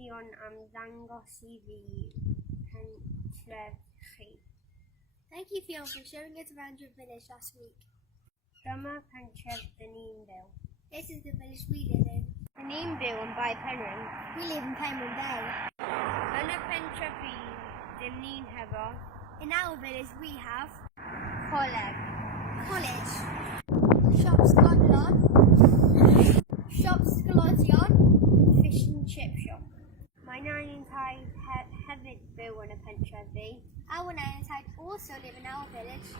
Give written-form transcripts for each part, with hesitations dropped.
newyddion am ddangos I fi Pentref chi. Thank you, Fiona, for showing us around your village last week. Dyma pentref dyn ni'n byw. This is the village we live in. Dyn ni'n byw yn Bai Penrhyn. We live in Penrhyn Bay. Yn y pentref fi, dyn ni'n hefo In our village we have coleg, college, shops Sglodion, fish and chip shop. Mae nain i'n taid hefyd byw yn y pentref fi. Our nan and also live in our village.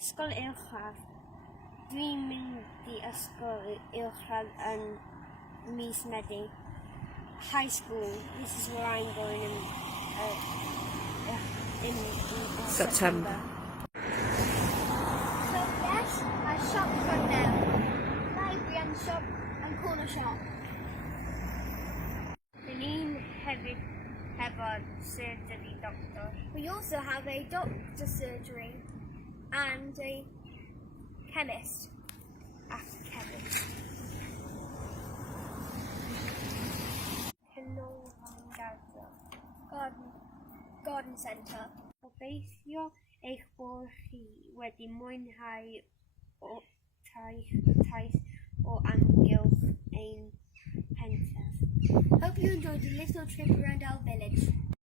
Ysgol uwchradd. Dwi'n mynd I ysgol uwchradd yn mis Medi. High school. This is where I'm going in September. So yes, our shop front now. Library and shop and corner shop. Dyn ni'n hefyd hefo surgery doctor. We also have a doctor surgery and a chemist. Chemist. Garden centre. Gobeithio eich bod chi wedi mwynhau taith o amgylch ein pentref. Hope you enjoyed a little trip around our village.